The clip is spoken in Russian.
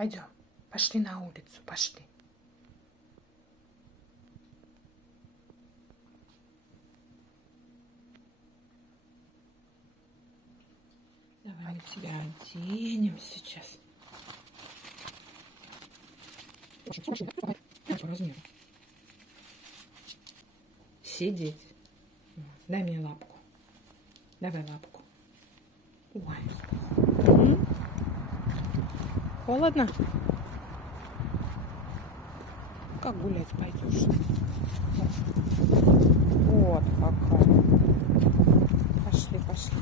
Пойдем. Пошли на улицу, пошли. Давай мы тебя оденем сейчас. По размеру. Сидеть. Дай мне лапку. Давай лапку. Ой. Холодно? Как гулять пойдешь? Вот какая. Пошли, пошли.